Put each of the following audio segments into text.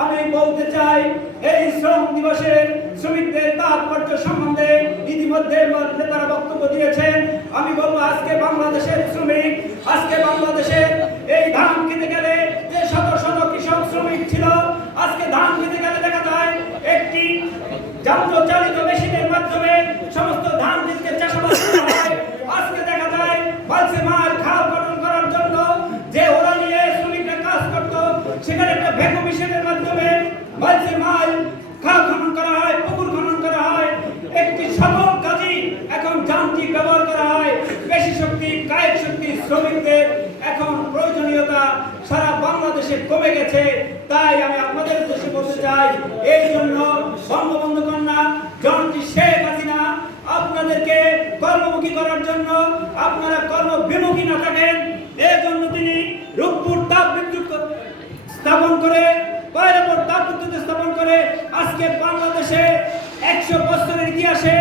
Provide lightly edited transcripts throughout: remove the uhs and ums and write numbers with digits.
আমি বলতে চাই এই শ্রম দিবসের শ্রমিকদের তাৎপর্য সম্বন্ধে ইতিমধ্যে নেতারা বক্তব্য দিয়েছেন। আমি বলবো আজকে বাংলাদেশের শ্রমিক, আজকে বাংলাদেশের এই ধান খেতে গেলে যে শত শত কৃষক শ্রমিক ছিল, আজকে ধান খেতে গেলে দেখা যায় একটি যন্ত্রচালিত মেশিনের মাধ্যমে সমস্ত ধান ক্ষেতকে চাষাবাদ করা হয়। আজকে দেখা যায় বালসে মাল খাল খনন করার জন্য যে ওরা নিয়ে শ্রমিকরা কাজ করত, সেখানে একটা ভ্যাকু মেশিনের মাধ্যমে বালসে মাল খাল খনন করা হয়, পুকুর খনন করা হয়। একটি সকল কাজই এখন যান্ত্রিক ব্যবহার করা হয়। পেশি শক্তি, কায়িক শক্তি শ্রমিকদের এখন প্রয়োজনীয়তা সারা বাংলাদেশে কমে গেছে। তাই আমি আপনাদের উদ্দেশ্যে বলতে চাই, এই জন্য বঙ্গবন্ধু কন্যা জননেত্রী শেখ হাসিনা আপনাদেরকে কর্মমুখী করার জন্য, আপনারা কর্মবিমুখী না থাকেন, এই জন্য তিনি রূপপুর তাপ বিদ্যুৎ স্থাপন করে, কয়লাপুর তাপ বিদ্যুৎ স্থাপন করে আজকে বাংলাদেশে 100 বছরের ইতিহাসে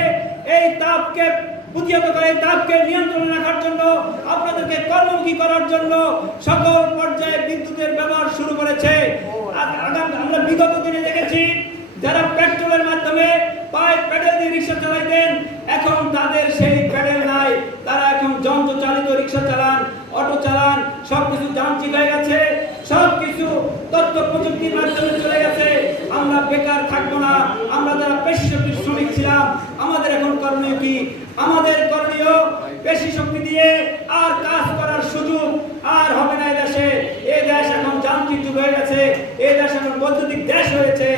এই তাপকে প্রতিহত করে, তাপকে নিয়ন্ত্রণে রাখার জন্য, আপনাদেরকে কর্মমুখী করার জন্য সকল পর্যায়ে বিদ্যুতের ব্যবহার শুরু করেছে। আমরা বিগত দিনে দেখেছি যারা পেট্রোলের মাধ্যমে পায়ে প্যাডেল দিয়ে রিক্সা চালাইতেন, এখন তাদের সেই প্যাডেল নাই, তারা এখন যন্ত্র চালিত রিক্সা চালান, অটো চালান। সবকিছু যান্ত্রিক হয়ে গেছে, সবকিছু তথ্য প্রযুক্তির মাধ্যমে চলে গেছে। আমরা বেকার থাকবো না। আমরা যারা পেশি শক্তির শ্রমিক ছিলাম, আমাদের এখন করণীয় কি? আমাদের করণীয় পেশি শক্তি দিয়ে আর কাজ করার সুযোগ আর হবে না। দেশে এই দেশ এখন যান্ত্রিক যুগ হয়ে গেছে, এই দেশ এখন বৈদ্যুতিক দেশ হয়েছে,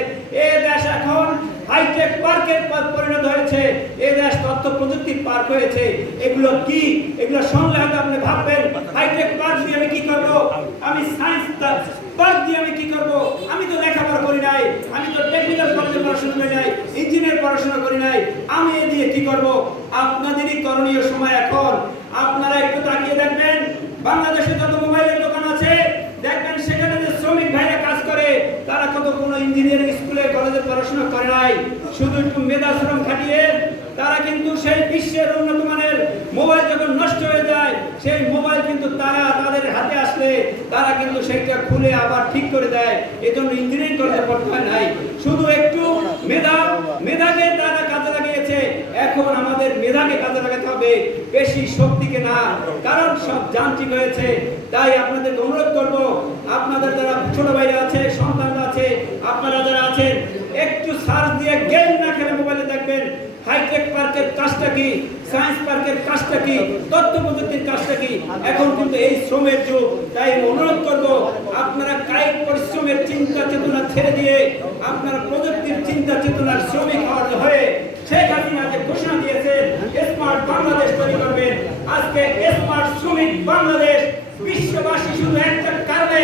এই দেশ এখন হাইটেক পার্কের পরিণত হয়েছে, এই দেশ তথ্য প্রযুক্তির পার্ক হয়েছে। এগুলো কি? এগুলো শুনলে হয়তো আপনি ভাববেন হাইটেক পার্ক দিয়ে আমি কি করব, আমি সায়েন্স পার্ক দিয়ে আমি কি করব, আমি তো লেখাপড়া করি নাই, আমি তো টেকনিক্যাল কলেজে পড়াশোনা করি নাই, ইঞ্জিনিয়ার পড়াশোনা করি নাই, আমি এ দিয়ে কি করব? আপনাদেরই করণীয় সময় এখন। আপনারা একটু তাকিয়ে দেখবেন, বাংলাদেশে যত মোবাইলের দোকান আছে দেখবেন সেখানে যে শ্রমিক ভাইরা কাজ করে, তারা কত কোনো ইঞ্জিনিয়ারিং স্কুলে কলেজে পড়াশোনা করে নাই, শুধু একটু মেধা শ্রম খাটিয়ে তারা কিন্তু সেই বিশ্বের উন্নত মানের মোবাইল যখন নষ্ট হয়ে যায়, সেই মোবাইল কিন্তু তারা তাদের হাতে আসলে তারা কিন্তু সেইটা খুলে আবার ঠিক করে দেয়। এজন্য ইঞ্জিনিয়ারিং কলেজে পড়তে হয় নাই, শুধু একটু মেধাকে তারা কাজে লাগিয়েছে। এখন আমাদের মেধাকে কাজে লাগাতে হবে, বেশি শক্তিকে না, কারণ সব যান্ত্রিক হয়েছে। তাই আপনাদের অনুরোধ করব, আপনাদের যারা ছোট ভাইরা আছে, সন্তানরা আছে, আপনারা যারা আছেন, একটু সার্চ দিয়ে গেম না খেলে মোবাইলে দেখবেন হাইটেক পার্কের কাজটা কি, সায়েন্স পার্কের কাজটা কি, তথ্য প্রযুক্তির কাজটা কি। এখন কিন্তু এই শ্রমের যুগ। তাই অনুরোধ করব, আপনারা কায়িক পরিশ্রমের চিন্তা চেতনা ছেড়ে দিয়ে আপনারা প্রযুক্তির চিন্তা চেতনার শ্রমিক হয়ে শেখ হাসিনা যে ঘোষণা দিয়েছে স্মার্ট বাংলাদেশ তৈরি করবেন। আজকে স্মার্ট শ্রমিক বাংলাদেশ বিশ্ববাসী শুধু একটা কারণে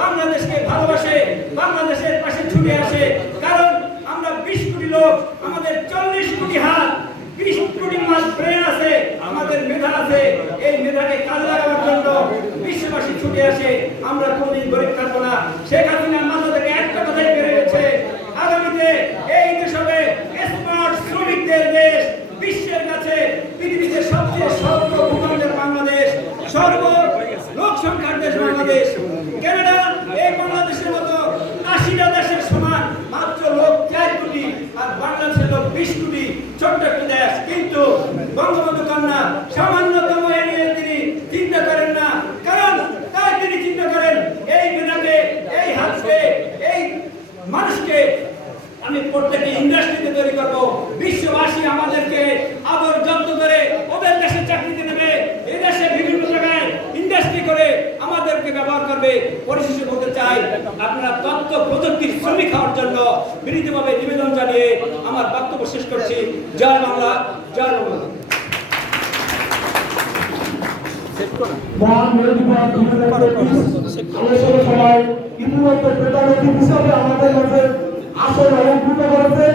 বাংলাদেশকে ভালোবাসে, বাংলাদেশের পাশে ছুটে আসে, কারণ আমরা 20 কোটি লোক, আমাদের 40 কোটি হাত, 20 কোটি মাস ব্রেন আছে, আমাদের মেধা আছে। এই মেধাকে কাজে লাগানোর জন্য বিশ্ববাসী ছুটে আসে। আমরা কোনদিন গরিব থাকবো না। শেখ হাসিনার মাথা থেকে একটা কথাই বেড়ে গেছে, আগামীতে এই দেশ হবে স্মার্ট শ্রমিকদের দেশ। বিশ্বের কাছে পৃথিবীতে সবচেয়ে স্বল্প ভূখণ্ডের বাংলাদেশ, সর্ব লোক সংখ্যার দেশ বাংলাদেশ। কানাডা এই বাংলাদেশের মতো 80টা দেশের সমান, মাত্র লোক 4 কোটি, আর বাংলাদেশের লোক 20 কোটি, ছোট্ট একটি দেশ। কিন্তু বঙ্গবন্ধু কন্যা সামান্যতম এ নিয়ে তিনি চিন্তা করেন না, কারণ তাই তিনি চিন্তা করেন এই মেধাকে, এই হাতকে, এই মানুষকে আমি প্রত্যেকটি ইন্ডাস্ট্রিতে তৈরি করব। বিশ্ববাসী আমাদেরকে আদর যত্ন করে ওদের দেশে চাকরিতে নেবে, এই দেশে বিভিন্ন জায়গায় ইন্ডাস্ট্রি করে আমাদেরকে ব্যবহার করবে। পরিশেষে বলতে চাই, আপনারা তথ্য প্রযুক্তির শ্রমিক হওয়ার জন্য বিনীতভাবে নিবেদন জানিয়ে আমার বক্তব্য শেষ করছি। জয় বাংলা, জয় বাংলা। আমাদের মাঝে আসলে অলঙ্কৃত করেছে।